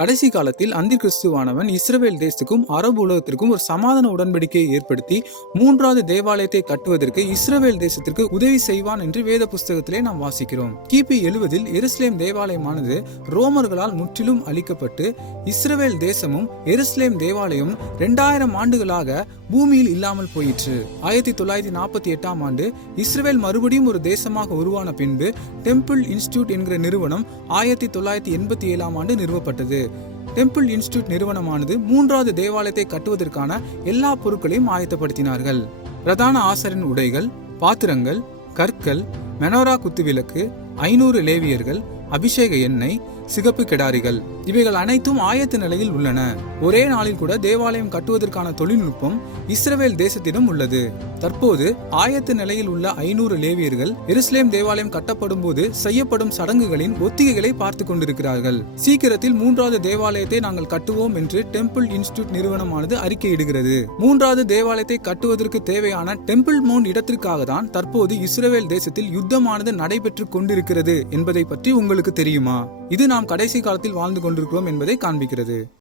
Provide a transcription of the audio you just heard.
கடைசி காலத்தில் அந்தி கிறிஸ்துவானவன் இஸ்ரவேல் தேசத்துக்கும் அரபு உலகத்திற்கும் ஒரு சமாதான உடன்படிக்கையை ஏற்படுத்தி மூன்றாவது தேவாலயத்தை கட்டுவதற்கு இஸ்ரவேல் தேசத்திற்கு உதவி செய்வான் என்று வேத புஸ்தகத்திலே நாம் வாசிக்கிறோம். கிபி 70 எருசலேம் தேவாலயமானது ரோமர்களால் முற்றிலும் அழிக்கப்பட்டு இஸ்ரவேல் தேசமும் எருசலேம் தேவாலயம் 2000 ஆண்டுகளாக பூமியில் இல்லாமல் போயிற்று. 1948 ஆண்டு இஸ்ரவேல் மறுபடியும் ஒரு தேசமாக உருவான பின்பு டெம்பிள் இன்ஸ்டிடியூட் என்கிற நிறுவனம் 1987 ஆண்டு நிறுவப்பட்டது. டெம்பிள் இன்ஸ்டிடியூட் நிறுவனமானது மூன்றாவது தேவாலயத்தை கட்டுவதற்கான எல்லா பொருட்களையும் ஆயத்தப்படுத்தினார்கள். பிரதான ஆசாரின் உடைகள், பாத்திரங்கள், கற்கள், மெனோரா குத்துவிளக்கு, 500 லேவியர்கள், அபிஷேக எண்ணெய், சிகப்பு கெடாரிகள் இவைகள் அனைத்தும் ஆயத்த நிலையில் உள்ளன. ஒரே நாளில் கூட தேவாலயம் கட்டுவதற்கான தொழில்நுட்பம் இஸ்ரவேல் தேசத்திடம் உள்ளது. தற்போது ஆயத்த நிலையில் உள்ள 500 லேவியர்கள் எருசலேம் தேவாலயம் கட்டப்படும் போது செய்யப்படும் சடங்குகளின் ஒத்திகைகளை பார்த்து கொண்டிருக்கிறார்கள். சீக்கிரத்தில் மூன்றாவது தேவாலயத்தை நாங்கள் கட்டுவோம் என்று டெம்பிள் இன்ஸ்டிடியூட் நிறுவனமானது அறிக்கையிடுகிறது. மூன்றாவது தேவாலயத்தை கட்டுவதற்கு தேவையான டெம்பிள் மவுண்ட் இடத்திற்காக தான் தற்போது இஸ்ரவேல் தேசத்தில் யுத்தமானது நடைபெற்று கொண்டிருக்கிறது என்பதை பற்றி உங்களுக்கு தெரியுமா? இது நாம் கடைசி காலத்தில் வாழ்ந்து கொண்டிருக்கிறோம் என்பதை காண்பிக்கிறது.